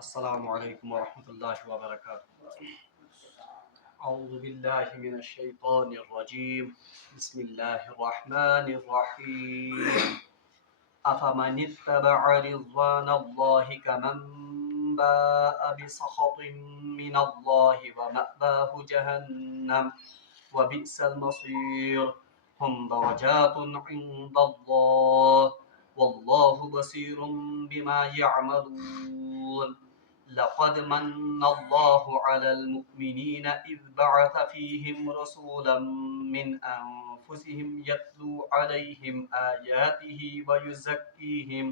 السلام علیکم ورحمۃ اللہ وبرکاتہ۔ اعوذ باللہ من الشیطان الرجیم، بسم اللہ الرحمن الرحیم۔ افمن اتبع رضوان اللہ کمن باء بسخط من اللہ ومأواہ جہنم وبئس المصیر۔ ہم درجات عند اللہ واللہ بصیر بما يعملون۔ لقد من الله على المؤمنين إذ بعث فيهم رسولا من أنفسهم يتلو عليهم آياته ويزكيهم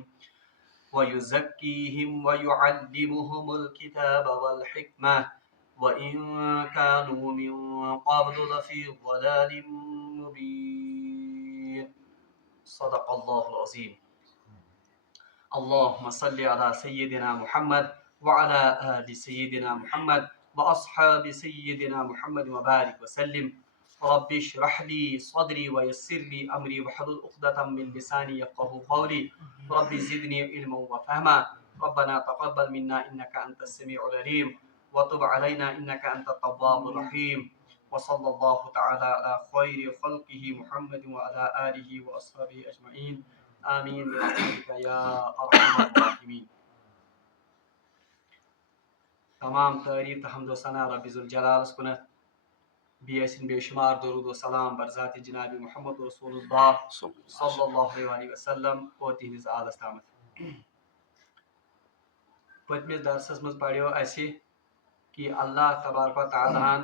ويعلمهم الكتاب والحكمة وإن كانوا من قبل لفي ضلال مبين۔ صدق الله العظيم۔ اللهم صل على سيدنا محمد وعلى آل سيدنا محمد وأصحاب سيدنا محمد وبارك وسلم۔ رب اشرح لي صدري ويسر لي أمري واحلل عقدة من لساني يفقهوا قولي، رب زدني علما وفهما، ربنا تقبل منا إنك أنت السميع العليم وتب علينا إنك أنت التواب الرحيم، وصلى الله تعالى على خير خلقه محمد وعلى آله وأصحابه أجمعين، آمين برحمتك يا أرحم الراحمين۔ تمام تعریف تو حمد و ثنا رب ذوالجلال کنت، بیسن بے شمار درود و سلام بر ذات جناب محمد رسول اللہ صلی اللہ علیہ وسلم اور تہندس آلس تامت۔ پتمس درسس مز پڑھو اسی کہ اللہ تبارک و تعالیٰ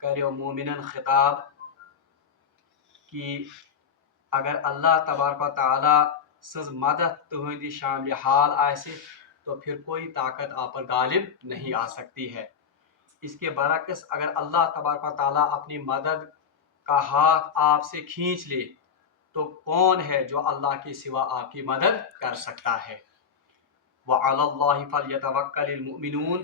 کریو مومنن خطاب کہ اگر اللہ تبارک و تعالیٰ سز مدد تہندی شامل حال آئے تو پھر کوئی طاقت آپ پر غالب نہیں آ سکتی ہے۔ اس کے برعکس اگر اللہ تبارک و تعالیٰ اپنی مدد کا ہاتھ آپ سے کھینچ لے تو کون ہے جو اللہ کے سوا آپ کی مدد کر سکتا ہے۔ وَعَلَى اللَّهِ فَلْيَتَوَكَّلِ الْمُؤْمِنُونَ،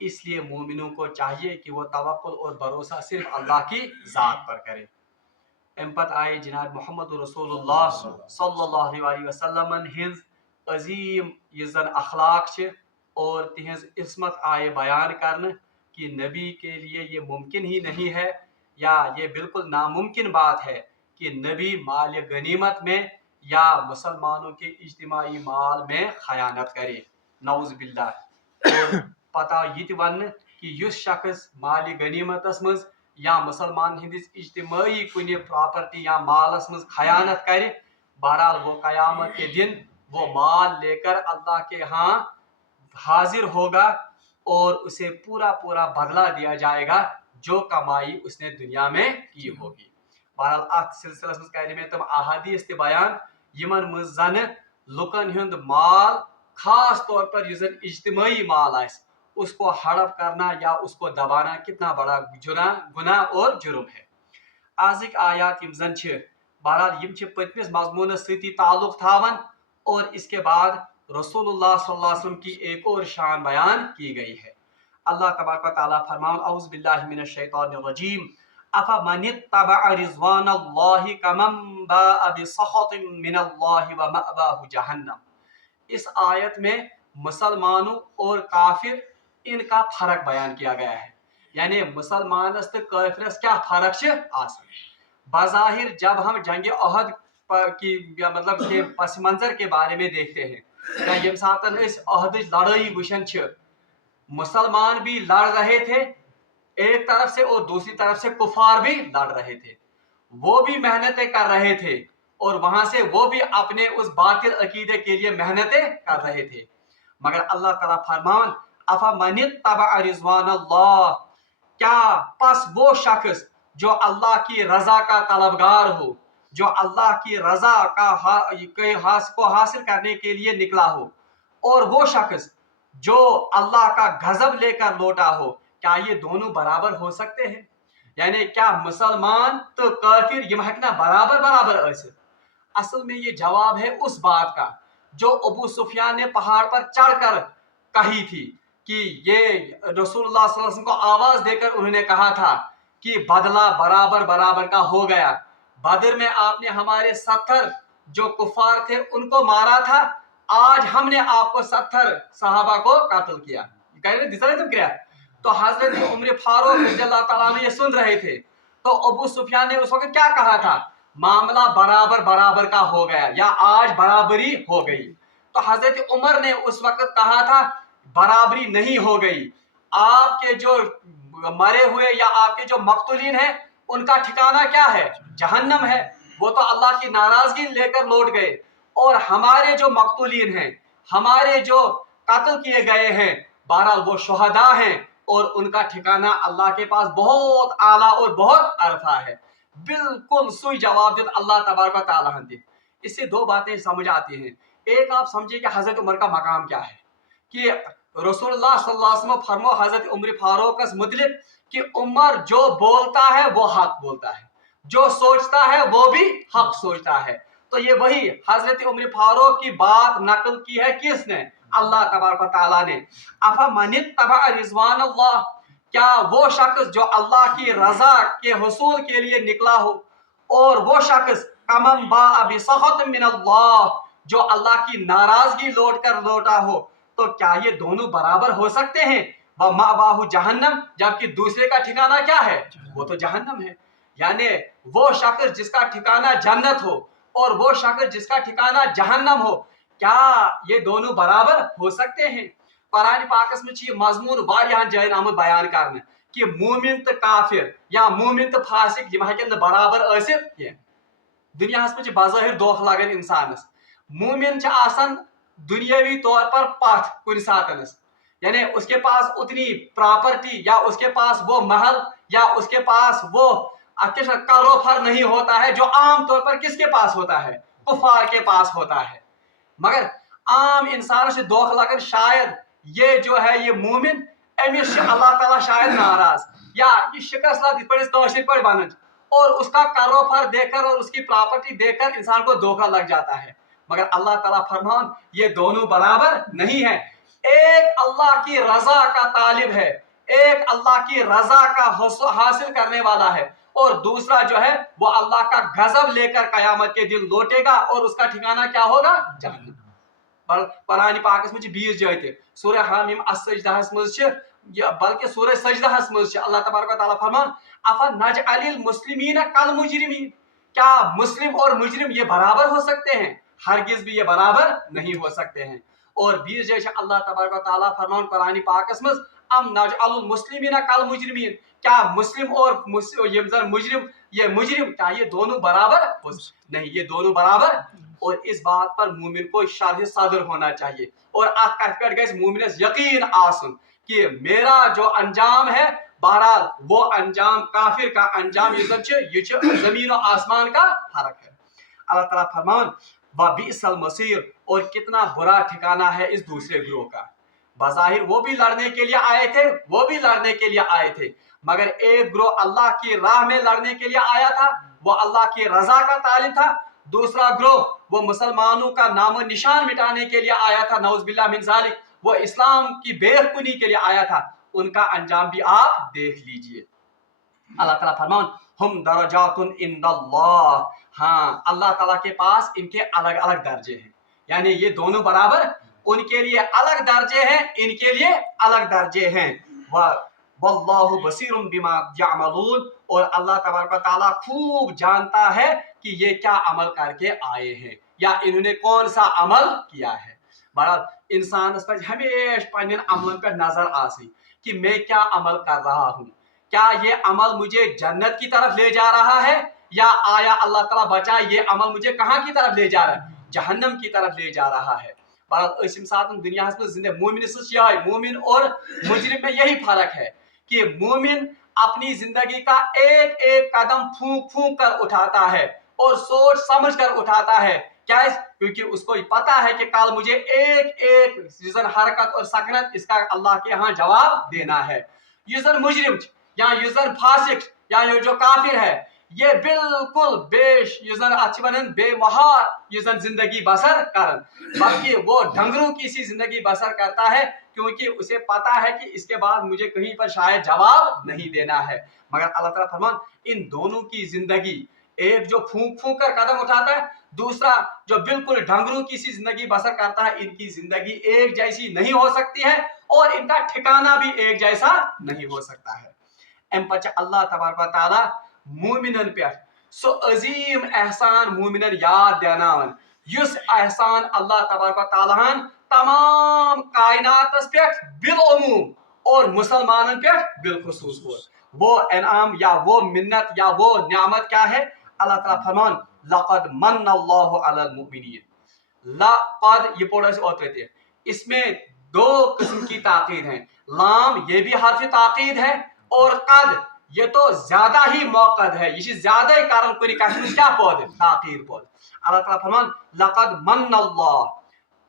اس لیے مومنوں کو چاہیے کہ وہ توکل اور بھروسہ صرف اللہ کی ذات پر کرے۔ امپت آئے جناب محمد رسول اللہ صلی اللہ علیہ وسلم ہنز عظیم یہ زن اخلاق چھ اور تہذ عصمت آئے بیان کرنے کہ نبی کے لیے یہ ممکن ہی نہیں ہے یا یہ بالکل ناممکن بات ہے کہ نبی مال غنیمت میں یا مسلمانوں کے اجتماعی مال میں خیانت کرے، نعوذ باللہ۔ اور پتہ یہ ون کہ اس شخص مال غنیمت مز یا مسلمان ہندس اجتماعی کن پراپرٹی یا مالس مز خیانت کرے، بہرحال وہ قیامت کے دن وہ مال لے کر اللہ کے ہاں حاضر ہوگا اور اسے پورا بدلہ دیا جائے گا جو کمائی اس نے دنیا میں کی ہوگی۔ بہرحال ات سلسلس مز کر میں تم احادیث بیان یمن مز زن لکن ہند مال خاص طور پر یہ زن اجتماعی مال آئے اس کو ہڑپ کرنا یا اس کو دبانا کتنا بڑا گناہ اور جرم ہے۔ آزک آیات یم زن چھ بہرحال یم چھ پتمس مضمون ستی تعلق تھاون اور اس کے بعد رسول اللہ صلی اللہ علیہ وسلم کی ایک اور شان بیان کی گئی ہے۔ اللہ تبارک و تعالیٰ فرمان اعوذ باللہ من الشیطان الرجیم افمن اتبع رضوان اللہ کمن باء بسخط من اللہ ومأواہ جہنم۔ اس آیت میں مسلمانوں اور کافر ان کا فرق بیان کیا گیا ہے، یعنی مسلمانس تو کافرس کیا فرق آسان۔ بظاہر جب ہم جنگ احد کی مطلب کہ پس منظر کے بارے میں دیکھتے ہیں یا یم ساتن اس عہد لڑائی وشن مسلمان بھی لڑ رہے تھے ایک طرف سے اور دوسری طرف سے کفار بھی لڑ رہے تھے، وہ بھی محنتیں کر رہے تھے اور وہاں سے وہ بھی اپنے اس باطل عقیدے کے لیے محنتیں کر رہے تھے، مگر اللہ تعالیٰ فرمان افمن اتبع رضوان اللہ، کیا پس وہ شخص جو اللہ کی رضا کا طلبگار ہو، جو اللہ کی رضا کو حاصل کرنے کے لیے نکلا ہو، اور وہ شخص جو اللہ کا غضب لے کر لوٹا ہو، کیا یہ دونوں برابر ہو سکتے ہیں؟ یعنی کیا مسلمان تو کافر یہ ہیکنا برابر ایسے؟ اصل میں یہ جواب ہے اس بات کا جو ابو سفیان نے پہاڑ پر چڑھ کر کہی تھی کہ یہ رسول اللہ صلی اللہ علیہ وسلم کو آواز دے کر انہوں نے کہا تھا کہ بدلہ برابر کا ہو گیا، بدر میں آپ نے ہمارے 70 جو کفار تھے ان کو مارا تھا आज हमने आपको 70 सहाबा को कत्ल किया, कह रहे दिस तुम क्या। तो हजरत उमर फारूक रज़ियल्लाहु ताला अन्हु ये सुन रहे थे, तो अबू सुफियान ने उस वक्त क्या कहा था, मामला बराबर बराबर का हो गया या आज बराबरी हो गई। तो हजरत उमर ने उस वक्त कहा था बराबरी नहीं हो गई, आपके जो मरे हुए या आपके जो मकतूलीन हैं उनका ठिकाना क्या है, जहन्नम है, वो तो अल्लाह की नाराजगी लेकर लौट गए। और हमारे जो मकतूलीन हैं, हमारे जो कत्ल किए गए हैं, बहरहाल वो शुहदा हैं और उनका ठिकाना अल्लाह के पास बहुत आला और बहुत अरफा है। बिल्कुल सुई जवाब दे अल्लाह तबारक व तआला ने। इससे दो बातें समझ आती हैं। एक, आप समझिए कि हजरत उमर का मकाम क्या है, कि रसूलुल्लाह सल्लल्लाहु अलैहि वसल्लम फरमो हजरत उमर फारूक के मुतलिक कि उमर जो बोलता है वो हक बोलता है, जो सोचता है वो भी हक सोचता है। तो ये वही हजरत उमर फारूक की बात नकल की है किसने, अल्लाह तबारक व तआला ने। अफमनित्तबा रिज़वान अल्लाह, क्या वो शख्स जो अल्लाह की रजा के हुसूल के लिए निकला हो, और वो शख्स कमन बा बिसखत मिन अल्लाह, जो अल्लाह की नाराजगी लौट कर लौटा हो, तो क्या ये दोनों बराबर हो सकते हैं। व मावाहु जहन्नम, जबकि दूसरे का ठिकाना क्या है, वो तो जहन्नम है। यानी वो शख्स जिसका ठिकाना जन्नत हो और वो शख्स जिसका ठिकाना जहन्नम हो, क्या ये दोनों बराबर हो सकते हैं। कुरान पाकस में ये मजमून वारियाहन जायन आमुत बयान करने कि मोमिन तो काफिर या मोमिन तो फासिक यम हेकन बराबर आसित कह। दुनिया में बज़ाहिर दोख लगन इंसानस, मोमिन आसन दुनियावी तौर पर पथ कुन सातनस, यानी उसके पास उतनी प्रॉपर्टी या उसके पास वो महल या उसके पास वो कारोफर नहीं होता है जो आम तौर पर किसके पास होता है, कुफार के पास होता है। मगर आम इंसान से दोख लगन शायद ये जो है ये मोमिन अमिस अल्लाह ताला शायद नाराज या ये शिकस्त पर बन, और उसका कारोबार देखकर और उसकी प्रॉपर्टी देखकर इंसान को धोखा लग जाता है। मगर अल्लाह ताला फरमान ये दोनों बराबर नहीं है। एक अल्लाह की रजा का तालिब है, एक अल्लाह की रजा का हासिल करने वाला है, और दूसरा जो है वो अल्लाह का गजब लेकर कयामत के दिन लौटेगा और उसका ठिकाना क्या होगा, जहन्नम। कुरान पाकस में 20 जगह थे, सूरह हामीम अस-सजदाहस में बल्कि सूरह सजदाहस में अल्लाह तबारक व तआला फरमान अफा नजअलिल मुस्लिमीन कल मुजरिमीन, क्या मुस्लिम और मुजरिम ये बराबर हो सकते हैं, हरगिज भी ये बराबर नहीं हो सकते हैं। और 20 जगह अल्लाह तबारक व तआला फरमान कुरान पाकस में अम नजअलुल मुस्लिमीन कल मुजरिमीन, क्या मुस्लिम और मुजरिम ये मुजरिम क्या ये दोनों बराबर नहीं, ये दोनों बराबर। और इस बात पर मोमिन को शरह सदर होना चाहिए और मोमिन यकीन आसन कि मेरा जो अंजाम है बहरहाल वो अंजाम काफिर का अंजाम ये जमीन और आसमान का फर्क है। अल्लाह ताला फरमान वबिसल मसीर, और कितना बुरा ठिकाना है इस दूसरे गिरोह का। बज़ाहिर वो भी लड़ने के लिए आए थे, वो भी लड़ने के लिए आए थे, मगर एक गिरोह अल्लाह की राह में लड़ने के लिए आया था, वो अल्लाह की रजा का तालिब था। दूसरा गिरोह वो मुसलमानों का नाम निशान मिटाने के लिए आया था, नौज़ुबिल्लाह मिन ज़ालिक, वो इस्लाम की बेखुनी के लिए आया था। उनका अंजाम भी आप देख लीजिए। अल्लाह ताला फरमान हम दरजातुन इंदल्लाह, हाँ अल्लाह ताला के पास इनके अलग अलग दर्जे हैं, यानी ये दोनों बराबर, उनके लिए अलग दर्जे हैं, इनके लिए अलग दर्जे हैं। वल्लाहु बसीरुम बिमा यामलून, और अल्लाह तबारक व तआला खूब जानता है कि ये क्या अमल करके आए हैं या इन्होंने कौन सा अमल किया है। बहरहाल इंसान पर हमेशा पन्ने अमलन पर नजर आसी कि मैं क्या अमल कर रहा हूँ, क्या ये अमल मुझे जन्नत की तरफ ले जा रहा है, या आया अल्लाह ताला बचा ये अमल मुझे कहाँ की तरफ ले जा रहा है, जहन्नम की तरफ ले जा रहा है। बहरहाल दुनिया में मोमिन और मुजरिम में यही फर्क है कि मोमिन अपनी जिंदगी का एक एक कदम फूंक फूंक कर उठाता है और सोच समझ कर उठाता है, क्या है, क्योंकि उसको पता है कि कल मुझे एक एक हरकत और सकनत इसका अल्लाह के यहाँ जवाब देना है। यूजन मुजरिम या यूजन फासिक या ये जो काफिर है ये बिल्कुल बेमहार यूजन जिंदगी बसर कर, बल्कि वो ढंगरों की सी जिंदगी बसर करता है, क्योंकि उसे पता है कि इसके बाद मुझे कहीं पर शायद जवाब नहीं देना है। मगर अल्लाह ताला फरमान इन दोनों की जिंदगी, एक जो फूंक फूंक कर कदम उठाता है, दूसरा जो बिल्कुल ढंगरू की सी जिंदगी बसर करता है, इनकी जिंदगी एक जैसी नहीं हो सकती है और इनका ठिकाना भी एक जैसा नहीं हो सकता है। अम पच अल्लाह तबारक व तआला मोमिनन पे सो अजीम एहसान मोमिनन याद देनावन, युस एहसान अल्लाह तबारक व तआला तमाम कायनातस पे बिलउमूम और मुसलमानन पे बिलखुसूस हो। वो इनाम या वो मिन्नत या वो नियामत क्या है? अल्लाह ताला फरमान लक़द मन्नल्लाहु अलल मुमिनीन। लक़द ये पढ़ा से ओतरे, इसमें दो किस्म की ताकीद है। लाम ये भी हर्फ ताकीद है और कद ये तो ज्यादा ही मौकद है, ये ज्यादा ही कारण कोई क्या पौध है? ताकीद पौध। अल्लाह ताला फरमान लक़द मन्नल्लाह,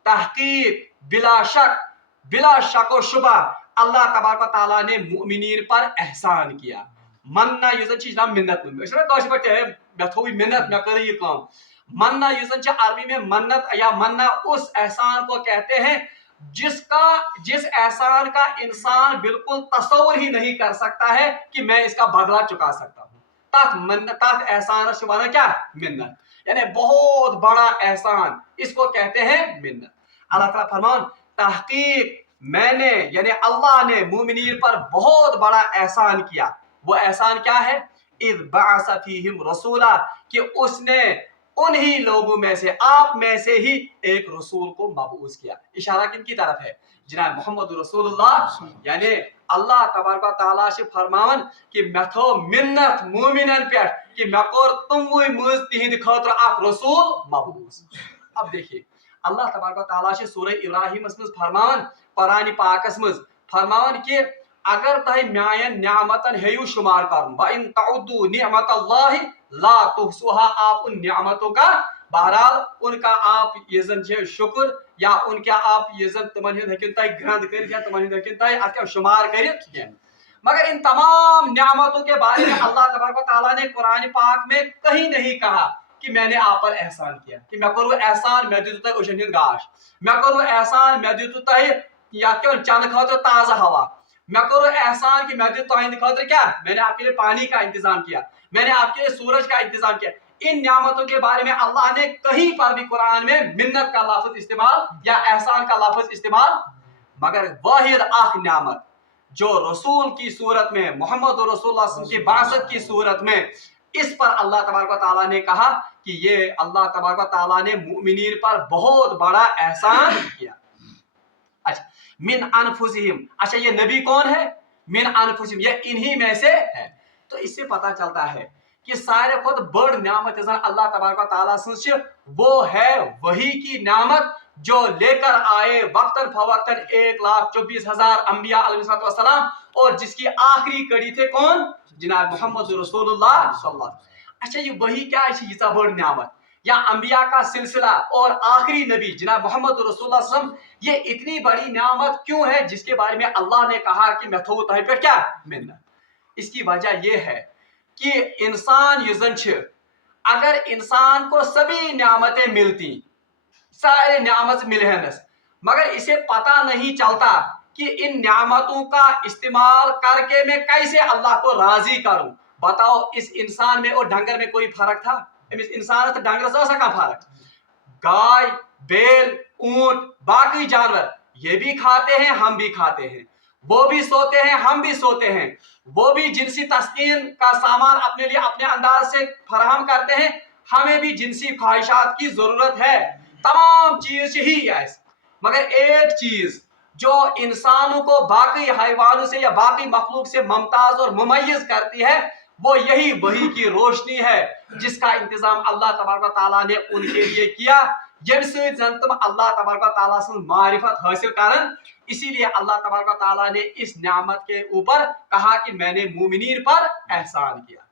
तहकीक बिला शक व शुबा अल्लाह तबारक व तआला ने मुमिनीन पर एहसान किया। मन्ना युजन चीज नाम मिन्नत में इसमें काश पटे है मैं थोड़ी मिन्नत मैं कर ये काम। मन्ना युजन च अरबी में मन्नत या मन्ना उस एहसान को कहते हैं जिस एहसान का इंसान बिल्कुल तसव्वुर ही नहीं कर सकता है कि मैं इसका बदला चुका सकता हूँ। तथ एहसान शिवाना क्या? मिन्नत, यानी बहुत बड़ा एहसान, इसको कहते हैं मिन्नत। अल्लाह ताला फरमान तहकीक मैंने यानी अल्लाह ने मुमिनीन पर बहुत बड़ा एहसान किया। वो एहसान क्या है? इज़ बअस फीहिम रसूला, कि उसने उन्हीं लोगों में से आप में से ही एक रसूल को मबऊस किया। इशारा किन की तरफ है? जनाब मोहम्मद रसूलुल्लाह, यानी अल्लाह तबारक व तआला से फरमावन कि मैं थो मिन्नत मोमिनन पे कि मैं कोर तुम वो मुझ तिहिंद खातिर आप रसूल मबऊस। अब देखिए अल्लाह तबारक व तआला से सूरह इब्राहिम में फरमावन कुरान पाकस में फरमावन कि अगर तह म्यान नियामतन हेयू शुमार कर व इन तउद्दू निअमतल्लाहि ला तुहसुहा, आप उन नियामतों का बहरहाल उनका आप यजन छे शुक्र या उनके आप यजन तमन हकिन तय ग्रंथ कर या तमन हकिन तय अत शुमार कर। मगर इन तमाम नियामतों के बारे में अल्लाह तबारक व तआला ने कुरान पाक में कहीं नहीं कहा कि मैंने आप पर एहसान किया, कि मैं करूँ एहसान मैं दितु तय ओशन गाश, मैं करूँ एहसान मैं दितु तय या क्यों चंद खातिर ताजा हवा, मैं करूँ एहसान कि मैं तुम खातिर क्या मैंने आपके लिए पानी का इंतजाम किया, मैंने आपके लिए सूरज का इंतजाम किया। इन नियामतों के बारे में अल्लाह ने कहीं पर भी कुरान में मिन्नत का लफ्ज इस्तेमाल या एहसान का लफ्ज इस्तेमाल, मगर वाहिद आख नियामत जो रसूल की सूरत में मोहम्मद रसूलुल्लाह की बासत की सूरत में, इस पर अल्लाह तबारक व तआला ने कहा कि ये अल्लाह तबारक व तआला ने मुमिनीन पर बहुत बड़ा एहसान किया। अच्छा, मिन अनफुसिहिम, अच्छा ये नबी कौन है? मिन अनफुसिहिम, ये इन्हीं में से है। तो इससे पता चलता है कि सारे खुद बड़ नियामत अल्लाह तबारक व तआला से वो है वही की नियामत जो लेकर आए वक्तन फवक्तन 1,24,000 अंबिया अलैहिस्सलाम, और जिसकी आखिरी कड़ी थे कौन? जनाब मोहम्मद रसूलुल्लाह सल्लल्लाहु अलैहि वसल्लम। अच्छा ये वही क्या है ये बड़ नियामत या अंबिया का सिलसिला और आखिरी नबी जनाब मोहम्मद रसूलुल्लाह सल्लल्लाहु अलैहि वसल्लम, ये इतनी बड़ी नियामत क्यों है जिसके बारे में अल्लाह ने कहा कि मैं थो तह पे क्या मिन्नत? इसकी वजह यह है कि इंसान युजन अगर इंसान को सभी नियामतें मिलती, सारे नियामत मिलहनस, मगर इसे पता नहीं चलता कि इन नियामतों का इस्तेमाल करके मैं कैसे अल्लाह को राजी करूं। बताओ इस इंसान में और डंगर में कोई फर्क था? इस इंसान तो डंगर से का फर्क? गाय बैल ऊंट बाकी जानवर ये भी खाते हैं हम भी खाते हैं, वो भी सोते हैं हम भी सोते हैं, वो भी जिनसी तस्कीन का सामान अपने लिए अपने अंदाज से फराहम करते हैं, हमें भी जिनसी ख्वाहिशात की जरूरत है। तमाम चीज ही है, मगर एक चीज जो इंसानों को बाकी हैवानों से या बाकी मखलूक से मुमताज और मुमय्यज करती है वो यही वही की रोशनी है जिसका इंतजाम अल्लाह तबारक व तआला ने उनके लिए किया, यमसे जन तुम अल्लाह तबारक व तआला से मारिफत हासिल करन। इसीलिए अल्लाह तबारक व तआला ने इस नियामत के ऊपर कहा कि मैंने मुमिनीन पर एहसान किया।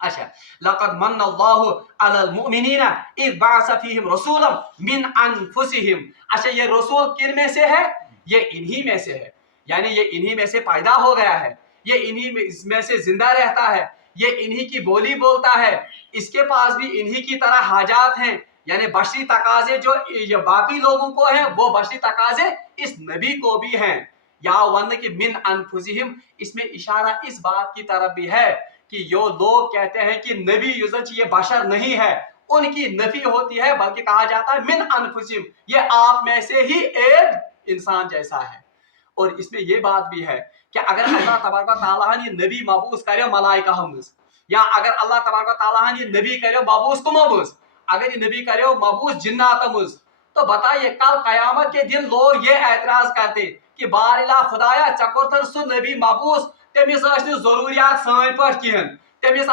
अच्छा, लक़द मन्नल्लाहु अलल मुमिनीना इज़ बअस फीहिम रसूलन मिन अनफुसिहिम। अच्छा ये रसूल किन में से है? ये इन्हीं में से है, यानी ये इन्हीं में से पैदा हो गया है, ये इन्हीं में से जिंदा रहता है, ये इन्हीं की बोली बोलता है, इसके पास भी इन्हीं की तरह हाजात हैं, यानी बशरी तकाजे जो ये बाकी लोगों को हैं वो बशरी तकाजे इस नबी को भी हैं। या वन कि मिन अनफुसिहिम, इसमें इशारा इस बात की तरफ भी है कि जो लोग कहते हैं कि नबी यूसुफ ये बशर नहीं है उनकी नफी होती है, बल्कि कहा जाता है मिन अनफुसिहिम, ये आप में से ही एक इंसान जैसा है। और इसमें ये बात भी है कि अगर अल्लाह तबारक व तआला ये नबी मबूस करे मलाइका हमस, या अगर अल्लाह तबारक व तआला ये नबी करे मबूस तुमस, अगर ये नबी करे मबूस जिन्नातमस, तो बताइए कल कयामत के दिन लोग ये एतराज करते कि बारिला खुदाया चकोर सु नबी मबूस, तमिस जरूरियात सान पे कहें, तमिस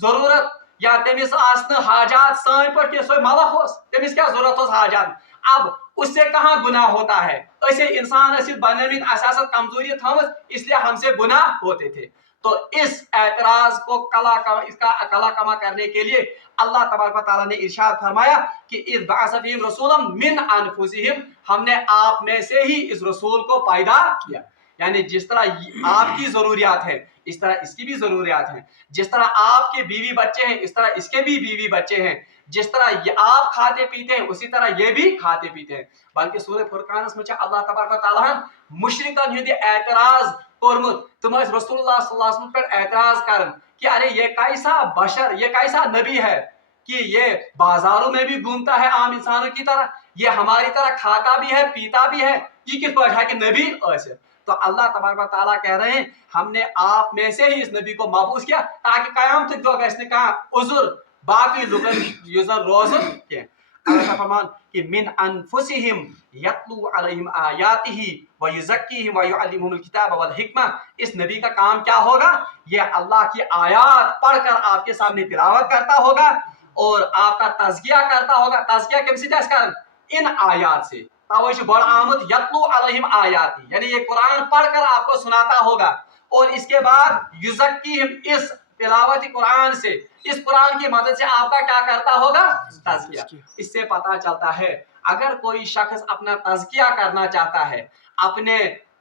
जरूरत या तमिस हाजात सान पे सो मलक हो, तमिस क्या जरूरत हो हाजात। अब उससे कहाँ गुनाह होता है, ऐसे इंसान बनमित असासत कमजोरी थमस, इसलिए हमसे गुनाह होते थे। तो इस एतराज को इसका कला कमा करने के लिए अल्लाह तबारक व तआला ने इरशाद फरमाया कि इज़ बअस फ़ीहिम रसूलन मिन अनफुसिहिम, हमने आप में से ही इस रसूल को पैदा किया। यानी जिस तरह आपकी जरूरियात है इस तरह इसकी भी जरूरियात है, जिस तरह आपके बीवी बच्चे हैं इस तरह इसके भी बीवी बच्चे हैं, जिस तरह आप खाते पीते हैं उसी तरह ये भी खाते पीते हैं। बल्कि सूरह फुरकानस में अल्लाह तबारक व तआला मुशरिकन हुंद एतराज कोरमुत, तुम रसूलुल्लाह सल्लल्लाहु अलैहि वसल्लम पर एतराज करन कि अरे ये कैसा बशर, ये कैसा नबी है कि ये बाजारों में भी घूमता है आम इंसानों की तरह, ये हमारी तरह खाता भी है पीता भी है, ये किस पर है कि नबी ऐसे। तो अल्लाह तबारक व तआला कह रहे हैं हमने आप में से ही इस नबी को मबूस किया ताकि क़यामत तक जो इसने कहा उज़ुर बाकी लुगन यूजर रोज़न के। अल्लाह का फरमान कि मिन अनफुसिहिम यतलू अलैहिम आयातिही व युज़क्कीहिम व युअल्लिमुहुमुल किताब वल हिकमा, इस नबी का काम क्या होगा, ये अल्लाह की आयात पढ़कर आपके सामने तिलावत करता होगा और आपका तज़किया करता होगा। तज़किया किमसे कारण इन आयात से तवज बड़ आमद यतलू अलैहिम आयाती, यानी ये कुरान पढ़कर आपको सुनाता होगा और इसके बाद युज़क्कीहिम, इस तिलावत कुरान से इस कुरान की मदद से आपका क्या करता होगा, तज़किया। इससे पता चलता है अगर कोई शख्स अपना तज़किया करना चाहता है, अपने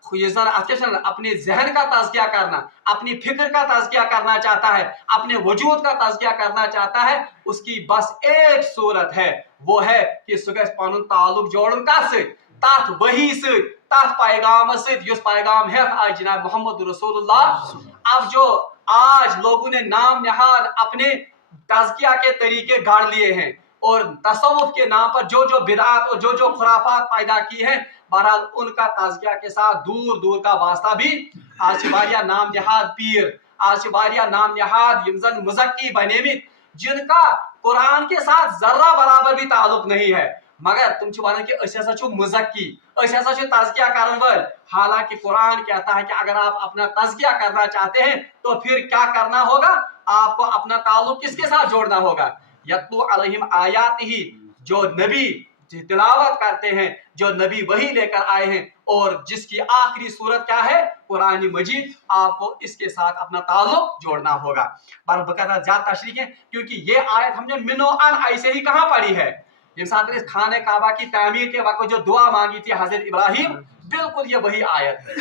अपने जहन का तज़किया करना, अपनी फिक्र का तज़किया करना चाहता है, अपने वजूद का तज़किया करना चाहता है, उसकी बस एक सूरत है, वो है कि सुगस पनुन ताल्लुक जोड़न कस तथ वही तथ पैगाम युस पैगाम है आज जनाब मोहम्मद रसूलुल्लाह। अब जो आज लोगों ने नाम नहाद अपने तज़किया के तरीके गाड़ लिए हैं और तसव्वुफ के नाम पर जो जो बिदात और जो जो खुराफात पैदा की हैं, बहरहाल उनका तज़किया के साथ दूर दूर का वास्ता भी। आज वारिया नाम नहाद पीर, आज वारिया नाम नहाद यमजन मुज़क्की बनेमित, जिनका कुरान के साथ जर्रा बराबर भी ताल्लुक नहीं है, मगर तुम वन कि मुज़क्की तज़किया करन वल। हालांकि कुरान कहता है कि अगर आप अपना तज़किया करना चाहते हैं तो फिर क्या करना होगा, आपको अपना ताल्लुक किसके साथ जोड़ना होगा, यतलू अलैहिम आयातिही, जो नबी तिलावत करते हैं, जो नबी वही लेकर आए हैं और जिसकी आखिरी सूरत क्या है, कुरान मजीद, आपको इसके साथ अपना ताल्लुक जोड़ना होगा। बकायदा ज्यादा तशरीह है क्योंकि ये आयत हमने मिनो अन ऐसे ही कहाँ पढ़ी है, खाने काबा की तामीर के वक्त जो दुआ मांगी थी हजरत इब्राहिम, बिल्कुल ये वही आयत है।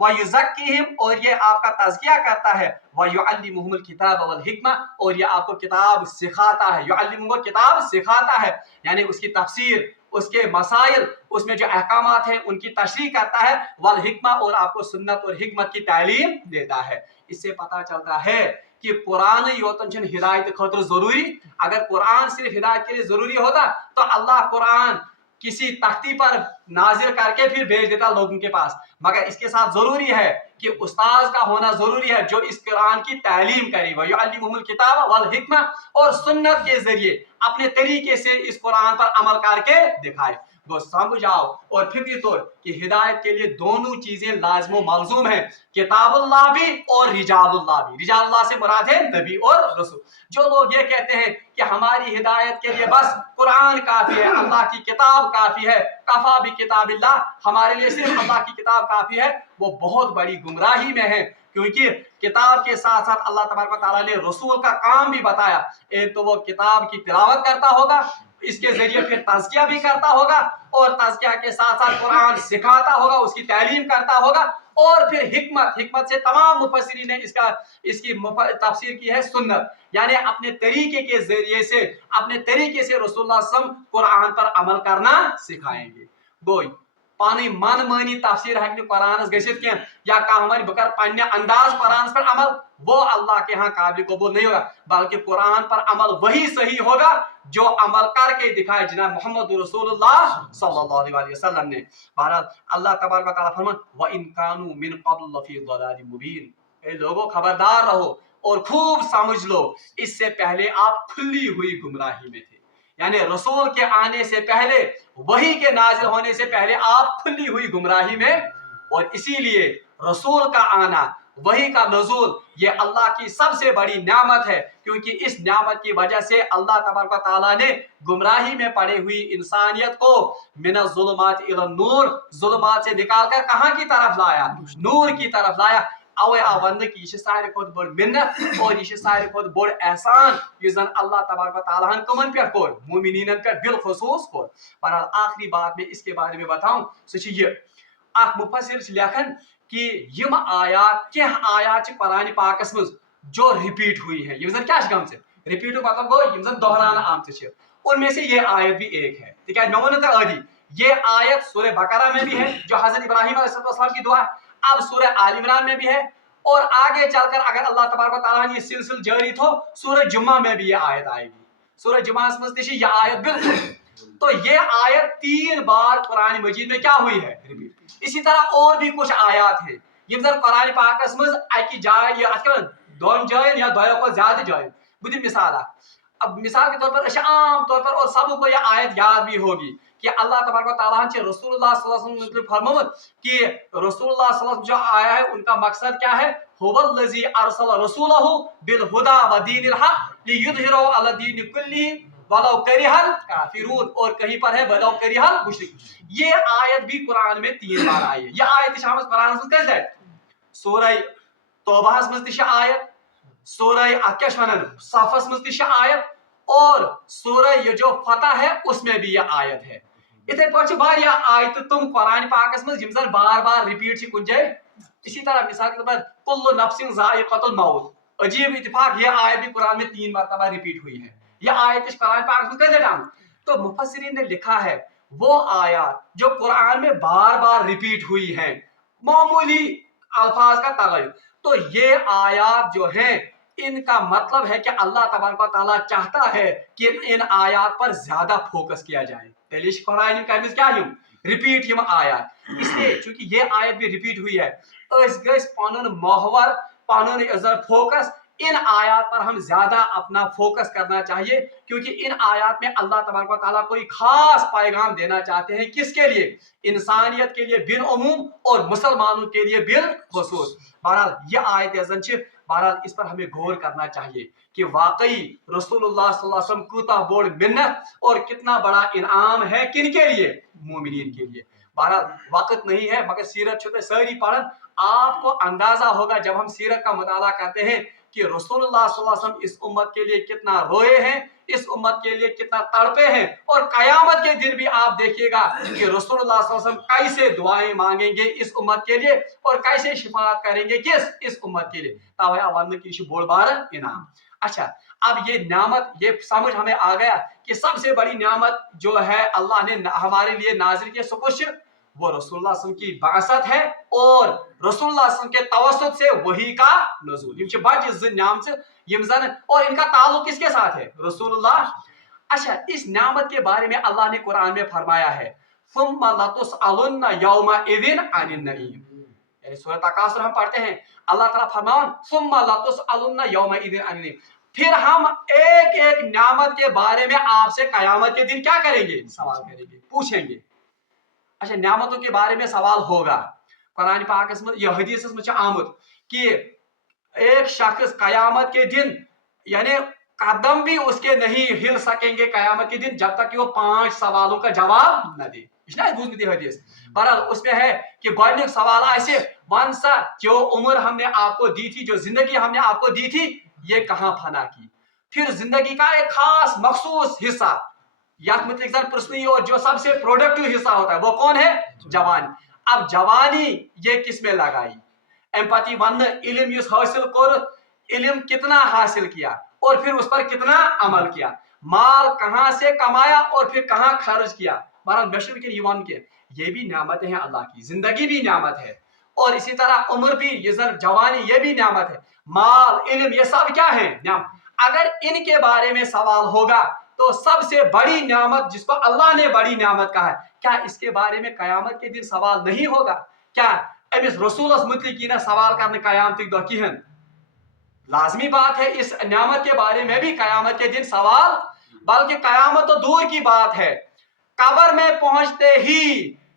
व युज़क्कीहिम, और ये आपका तज़किया करता है, व युअल्लिमुहुमुल किताब वल हिकमा, और ये आपको किताब सिखाता है, युअल्लिमुहुमुल किताब सिखाता है, यानी उसकी तफसीर, उसके मसाइल, उसमें जो अहकामात हैं उनकी तशरीह करता है, वल हिकमा, और आपको सुन्नत और हिकमत की तालीम देता है। इससे पता चलता है कि कुरान योतन हिदायत खतर जरूरी, अगर कुरान सिर्फ हिदायत के लिए जरूरी होता तो अल्लाह कुरान किसी तख्ती पर नाजिल करके फिर भेज देता लोगों के पास, मगर इसके साथ जरूरी है कि उस्ताद का होना जरूरी है जो इस कुरान की तालीम करे, वह युअल्लिमुहुमुल किताब वल हिकमा, और सुन्नत के जरिए अपने तरीके से इस कुरान पर अमल करके दिखाए। वो समझ जाओ और फिक्री तौर कि हिदायत के लिए दोनों चीजें लाजमो मलजूम है, किताबुल्लाह भी और रिजालुल्लाह भी। रिजालुल्लाह से मुराद है नबी और रसूल। जो लोग ये कहते हैं कि हमारी हिदायत के लिए बस कुरान काफी है, अल्लाह की किताब काफी है, कफा भी किताबिल्लाह, हमारे लिए सिर्फ अल्लाह की किताब काफी है, वो बहुत बड़ी गुमराही में है। क्योंकि किताब के साथ साथ अल्लाह तबारक व तआला ने रसूल का काम भी बताया, एक तो वो किताब की तिलावत करता होगा, इसके जरिए फिर तज़किया भी करता होगा, और तज़किया के साथ साथ कुरान सिखाता होगा, उसकी तालीम करता होगा, और फिर हिकमत से तमाम मुफस्सिरीन ने इसकी तफसीर की है सुन्नत, यानी अपने तरीके के जरिए से, अपने तरीके से रसूलुल्लाह सल्लल्लाहु अलैहि वसल्लम कुरान पर अमल करना सिखाएंगे। गोई पानी मन मानी तफसीर हक कुरान गसित कह या कह वन बह कर पन्ने अंदाज कुरान पर अमल, वो अल्लाह के यहाँ काबिल कबूल नहीं होगा, बल्कि कुरान पर अमल वही सही होगा जो अमल करके दिखाए जनाब मोहम्मद रसूलुल्लाह सल्लल्लाहु अलैहि वसल्लम ने। बहरहाल अल्लाह तबारक व तआला फरमान व इन कानू मिन क़ब्ल लफी ज़लालिम मुबीन, ए लोगों खबरदार रहो और खूब समझ लो इससे पहले आप खुली हुई गुमराही में थे। यानी रसूल के आने से पहले, वही के नाजिल होने से पहले आप खुली हुई गुमराही में, और इसीलिए रसूल का आना, वही का नज़ूल, ये अल्लाह की सबसे बड़ी नेमत है, क्योंकि इस नेमत की वजह से अल्लाह तबारक व तआला ने गुमराही में पड़ी हुई इंसानियत को मिनज़ ज़ुलुमात इलन नूर, ज़ुलुमात से निकालकर कहाँ की तरफ लाया, नूर की तरफ लाया। अवे आ वन कि यह सारे खुद बड़ मिन्नत और यह सारे खुद बड़ एहसान यह जन अल्लाह तबारक व तआला कमन पे कोर, मोमिनीन पे बिलखुसूस कोर। बहरहाल आखिरी बात में इसके बारे में बताऊं सो अख मुफस्सिर लेखन कि यम आयात क्या आयात कुरान पाकस मज जो रिपीट हुई है, यम जन क्या गम रिपीट मतलब गो यम जन दोहराना आमत, उनमें से ये आयत भी एक है। ठीक है, मैं वन तो आदि ये आयत सूरह बकरा में भी है जो हजरत इब्राहिम अलैहिस्सलाम की दुआ, अब सूरह आल इमरान में भी है, और आगे चलकर अगर अल्लाह तबारक व तआला ये सिलसिला जारी तो सूरह जुम्मा में भी ये आयत आएगी, सूरह जुम्मा में ये आयत बिल्कुल। तो ये आयत 3 बार कुरान मजीद में क्या हुई है, रिपीट। इसी तरह और भी कुछ आयात है यम जन कुरान पाकस मज अकि जाय दोन जायन या दोयो को ज्यादा जायन बुद मिसाल। अब मिसाल के तौर पर आम तौर पर और सबको यह आयत याद भी होगी कि अल्लाह तबारक व तआला ने रसूलुल्लाह सल्लल्लाहु अलैहि वसल्लम फरमाया कि रसूलुल्लाह सल्लल्लाहु अलैहि वसल्लम जो आया है उनका मकसद क्या है, हुवल्लज़ी अरसला रसूलहु बिल हुदा व दीनिल हक लियुज़हिरहु अला दीनि कुल्लिही वलौ करिहल काफिरून, और कहीं पर है वलौ करिहल मुशरिकून। ये आयत भी कुरान में 3 बार आई है। यह आयत शामिल कुरान में कैसे है, सूरह तौबा में तिश आयत, सूरह अक्याशवन सफस में तिश आयत, और सूरह ये जो फतह है उसमें भी यह आयत है। इथे पे आयत तुम कुरान पाकस में जिम जन बार बार रिपीट कुछ जाए। इसी तरह मिसाल के तौर पर कुल्लु नफ्सिन ज़ाइक़तुल मौत, अजीब इत्तेफाक यह आयत भी कुरान में 3 मरतबा रिपीट हुई है। यह आयत कुरान पाक में कैसे डाल, तो मुफस्सिरीन ने लिखा है वो आयत जो कुरान में बार बार रिपीट हुई है, मामूली अल्फाज का तगय्युर, तो ये आयत जो है इनका मतलब है कि अल्लाह तबारक व तआला चाहता है कि इन आयत पर ज्यादा फोकस किया जाए। कुरान का क्या यूं रिपीट यम आयत, इसलिए चूंकि ये आयत भी रिपीट हुई है पन महवर पन फोकस इन आयत पर हम ज्यादा अपना फोकस करना चाहिए, क्योंकि इन आयत में अल्लाह तबारक व तआला कोई खास पैगाम देना चाहते हैं। किसके लिए, इंसानियत के लिए बिल उमूम और मुसलमानों के लिए बिल खुसूस। बहरहाल ये आयत बहरहाल इस पर हमें गौर करना चाहिए कि वाकई रसूलुल्लाह सल्लल्लाहु अलैहि वसल्लम कितना बड़ मिन्नत और कितना बड़ा इनाम है किनके लिए, मोमिनीन के लिए। बहरहाल वक्त नहीं है मगर सीरत छुटे सारी पढ़न, आपको अंदाजा होगा जब हम सीरत का मुताला करते हैं कि रसूलुल्लाह सल्लल्लाहु अलैहि वसल्लम इस उम्मत के लिए कितना रोए हैं, इस उम्मत के लिए कितना तड़पे हैं, और कयामत के दिन भी आप देखिएगा कि रसूलुल्लाह सल्लल्लाहु अलैहि वसल्लम कैसे दुआएं मांगेंगे इस उम्मत के लिए और कैसे शिफाअत करेंगे किस, इस उम्मत के लिए। तावे अवान की बोल बार इनाम। अच्छा, अब ये नेमत ये समझ हमें आ गया कि सबसे बड़ी नेमत जो है अल्लाह ने हमारे लिए नाज़िल की सुकुश वो रसूलुल्लाह सल्लल्लाहु अलैहि वसल्लम की बासत है, और रसूलुल्लाह सल्लल्लाहु अलैहि वसल्लम के तवस्सुत से वही का नज़ूल। यम बज ज़ यम जन, और इनका ताल्लुक किसके साथ है, रसूलुल्लाह। अच्छा, इस नेमत के बारे में अल्लाह ने कुरान में फरमाया है सुम्मा लतुसअलुन्ना यौमइज़िन अनिन नईम, यानी सूरह तकासुर हम पढ़ते हैं, अल्लाह ताला फरमान सुम्मा लतुसअलुन्ना यौमइज़िन अनिन नईम, फिर हम एक एक नेमत के बारे में आपसे कयामत के दिन क्या करेंगे, सवाल करेंगे, पूछेंगे। अच्छा, नेमतों के बारे में सवाल होगा। कुरान पाक में यह हदीस में आमद कि एक शख्स कयामत के दिन यानी कदम भी उसके नहीं हिल सकेंगे कयामत के दिन जब तक कि वो 5 सवालों का जवाब न दे। हदीस बहरहाल उसमें है कि गोडनिक सवाल ऐसे वन सा जो उम्र हमने आपको दी थी, जो जिंदगी हमने आपको दी थी, ये कहाँ फना की। फिर जिंदगी का एक खास मखसूस हिस्सा प्रश्न, और जो सबसे प्रोडक्टिव हिस्सा होता है वो कौन है, जवानी। अब जवानी ये किस में लगाई, एम्पैथी वन इल्म हासिल कर, इल्म कितना हासिल किया और फिर उस पर कितना अमल किया, माल कहां से कमाया और फिर कहां खर्च किया, बहरहाल मैं वुनकन ये वन कि ये भी नियामत है अल्लाह की, जिंदगी भी नियामत है, और इसी तरह उम्र भी, ये जवानी, ये भी नियामत है, माल, इल्म, ये सब क्या है नियामत। अगर इनके बारे में सवाल होगा तो सबसे बड़ी नियामत जिसको अल्लाह ने बड़ी नियामत कहा है, क्या इसके बारे में कयामत के दिन सवाल नहीं होगा? क्या अमिस रसूलस मुतलिक ना सवाल करने कयामत दो किहन? लाजमी बात है इस नियामत के बारे में भी कयामत के दिन सवाल, बल्कि कयामत तो दूर की बात है, कब्र में पहुंचते ही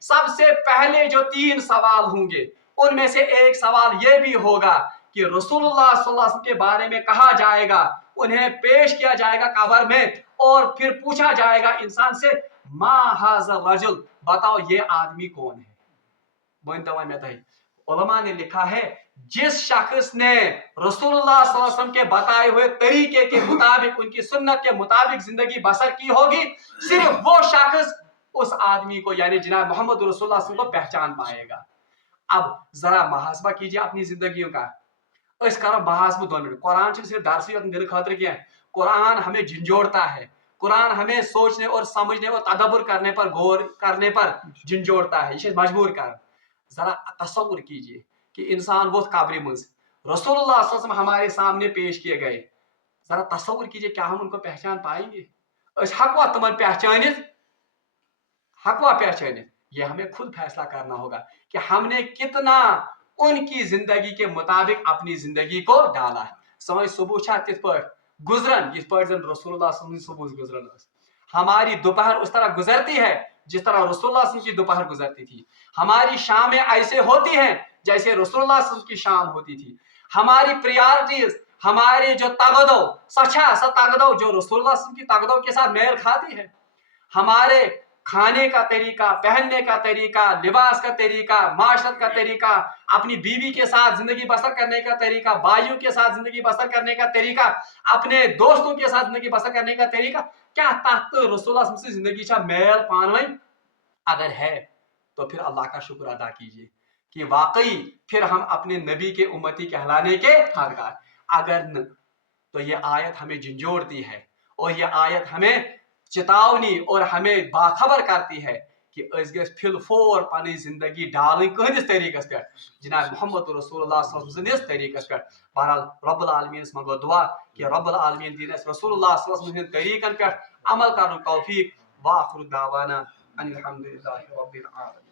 सबसे पहले जो 3 सवाल होंगे उनमें से एक सवाल यह भी होगा कि रसूलुल्लाह सल्लल्लाहु अलैहि वसल्लम के बारे में कहा जाएगा, उन्हें पेश किया जाएगा कब्र में, और फिर पूछा जाएगा इंसान से, मा हाज़ा रजुल, बताओ ये आदमी कौन है? उलमा ने लिखा है जिस शख्स ने रसूलुल्लाह सल्लल्लाहु अलैहि वसल्लम के बताए हुए तरीके के मुताबिक, उनकी सुन्नत के मुताबिक जिंदगी बसर की होगी, सिर्फ वो शख्स उस आदमी को यानी जनाब मोहम्मद रसूलुल्लाह सल्लल्लाहु अलैहि वसल्लम को पहचान पाएगा। अब जरा मुहासबा कीजिए अपनी जिंदगियों का। इस करो मुहासबा 2 मिनट। कुरान सिर्फ दरसी और दिल खातिर क्या है, कुरान हमें झंझोड़ता है, कुरान हमें सोचने और समझने और तदब्बर करने पर, गौर करने पर झंझोड़ता है, इसे मजबूर कर। जरा तसव्वुर कीजिए कि इंसान वो कब्र में रसूलुल्लाह सल्लल्लाहु अलैहि वसल्लम हमारे सामने पेश किए गए, जरा तसव्वुर कीजिए क्या हम उनको पहचान पाएंगे? हकवा तुमन पहचानित, हकवा पहचानित, ये हमें खुद फैसला करना होगा कि हमने कितना उनकी जिंदगी के मुताबिक अपनी जिंदगी को डाला है। समय सुबह तिथ गुजरन जिस पर रसूलुल्लाह सल्लल्लाहु अलैहि वसल्लम सुबह गुजरन, हमारी दोपहर उस तरह गुजरती है जिस तरह रसूलुल्लाह सल्लल्लाहु अलैहि वसल्लम की दोपहर गुजरती थी, हमारी शामें ऐसे होती हैं जैसे रसूलुल्लाह सल्लल्लाहु अलैहि वसल्लम की शाम होती थी, हमारी प्रायोरिटीज, हमारे जो तगदो सचा सा तगदो जो रसूलुल्लाह सल्लल्लाहु अलैहि वसल्लम की तगदो के साथ मेल खाती है, हमारे खाने का तरीका, पहनने का तरीका, लिबास का तरीका, माशरत का तरीका, अपनी बीवी के साथ जिंदगी बसर करने का तरीका, भाइयों के साथ जिंदगी बसर करने का तरीका, अपने दोस्तों के साथ जिंदगी बसर करने का तरीका, क्या तख्त रसूलुल्लाह से जिंदगी का मेल पानवई अगर है तो फिर अल्लाह का शुक्र अदा कीजिए कि वाकई फिर हम अपने नबी के उम्मती कहलाने के हकदार। अगर न तो ये आयत हमें झंझोड़ती है और ये आयत हमें चेतावनी और हमें बाखबर करती है कि फिल फोर पनी जिंदगी डाल कहस तरीकस पे जनाब मोहम्मद रसूलुल्लाह सल्लल्लाहु अलैहि वसल्लम तरीकस पे। बहरहाल रब्बुल आलमीन मंगो दुआ कि रब्बुल आलमीन दिन रसूलुल्लाह सल्लल्लाहु अलैहि वसल्लम तरीकन पे अमल करने तौफीक। व आखिर दावाना अनिल हम्दुलिल्लाहि रब्बिल आलमीन।